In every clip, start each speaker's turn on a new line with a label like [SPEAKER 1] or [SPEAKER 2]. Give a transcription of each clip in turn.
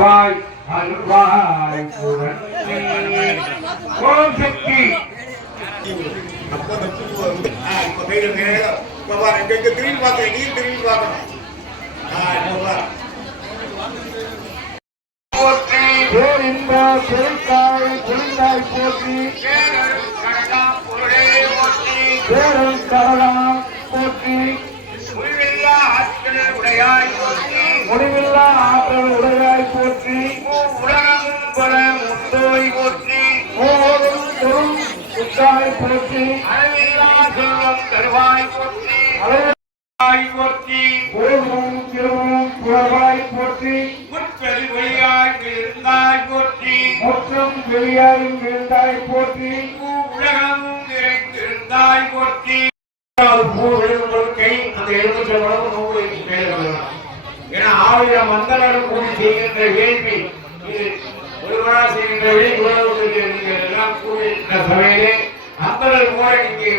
[SPEAKER 1] அருள்வாய் அருள்வாய் புகழ்ந்தே. ஓம் சக்தி
[SPEAKER 2] அப்போ அந்த புது வந்து, ஆ, இப்போ கையில நேரா, இப்போ பாரு, இங்க இங்க திரும்பி பார்க்கணும், நீ திரும்பி பார்க்கணும். ஆ, இப்போ பாரு.
[SPEAKER 1] போற்றி
[SPEAKER 3] பேரின்ப பெருக்காய் பெருந்தாய் போற்றி
[SPEAKER 1] பேரருள் கடலா
[SPEAKER 3] உத்தாய் போற்றி
[SPEAKER 1] தருவாய் போற்றி
[SPEAKER 3] போதும் திருவும் புலவாய் போற்றி
[SPEAKER 1] முற்பெரு வழியாய் இருந்தாய் போற்றி
[SPEAKER 3] முற்றும் வெளியாய் போற்றி
[SPEAKER 1] நிறைந்திருந்தாய் போற்றி.
[SPEAKER 2] அந்த. ஏன்னா ஆயிரம் மந்தனரும் கூடி செய்கின்ற வேள்வி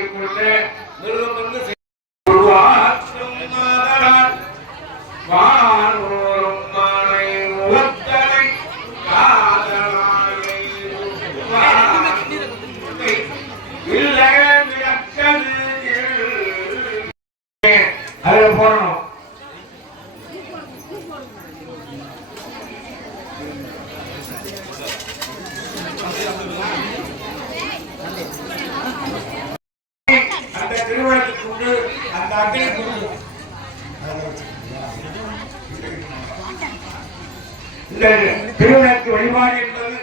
[SPEAKER 2] கொடுத்த மிருகம் வந்து செய்-
[SPEAKER 1] உருவாற்றும் மாதரால்
[SPEAKER 2] திருவிழாக்கு கொண்டு அந்த அட்டையை கொடுக்கும் இந்த திருவிழாக்கு வழிபாடு என்பது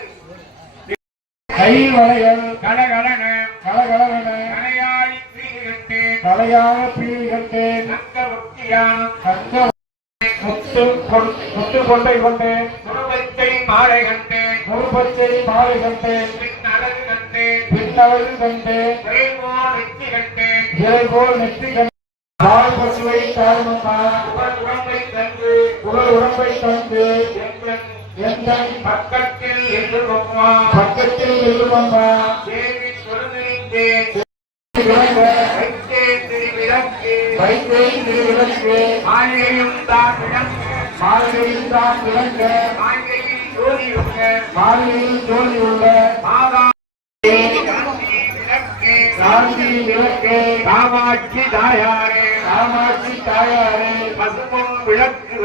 [SPEAKER 3] கை வளையல்
[SPEAKER 1] கலகலன
[SPEAKER 3] கலகலவன
[SPEAKER 1] கலையாய்
[SPEAKER 3] முத்து முத்து கொண்டை
[SPEAKER 1] மாலை
[SPEAKER 3] மாலை
[SPEAKER 1] பின் அழகு கண்டேன்
[SPEAKER 3] பின்னவள் கண்டேன்
[SPEAKER 1] விரைவோர் வெற்றி கண்டேன்
[SPEAKER 3] இதை போல் நெற்றி கண்டேன் தாய் பசுவை தாழ்மமா
[SPEAKER 1] உடல் உடம்பை தந்து
[SPEAKER 3] உடல் உடம்பை தந்து எந்தன்
[SPEAKER 1] பக்கத்தில்
[SPEAKER 3] எழுவம்மா
[SPEAKER 1] தேவி
[SPEAKER 3] வைத்தேன் திருவிளக்கு.
[SPEAKER 1] மாளிகையும் தான் விளக்கு
[SPEAKER 3] மாளிகையில் தான் விளங்க.
[SPEAKER 1] மாளிகையில்
[SPEAKER 3] தோல்வி உள்ள சாந்தி விளக்கு.
[SPEAKER 1] காமாட்சி தாயாரே.
[SPEAKER 3] காமாட்சி தாயாரே.
[SPEAKER 1] பசும்பொன் விளக்கு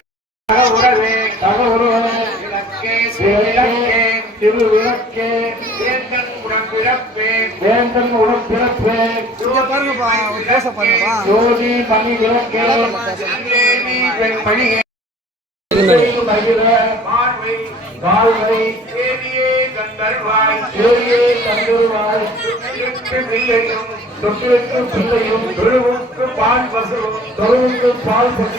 [SPEAKER 1] உறவே
[SPEAKER 3] தக உருவனே
[SPEAKER 1] விளக்கே.
[SPEAKER 3] விளக்கே.
[SPEAKER 1] விளக்கே.
[SPEAKER 3] திருவிளக்கே
[SPEAKER 1] சேந்தன் உடன் பிறப்பே.
[SPEAKER 3] வேந்தன் உடன் பிறப்பே. ஜோதி மணி விளக்கே.
[SPEAKER 1] பார்வை தேவியே கந்தர்வாய்
[SPEAKER 3] தேவியே கண்டுருவாய்
[SPEAKER 1] தொட்டிலுக்கு பிள்ளையும்
[SPEAKER 3] தொட்டிலுக்கு பிள்ளையும்
[SPEAKER 1] குருவுக்கு பால் பசுவும்
[SPEAKER 3] தொழுவுக்கு பால் பசு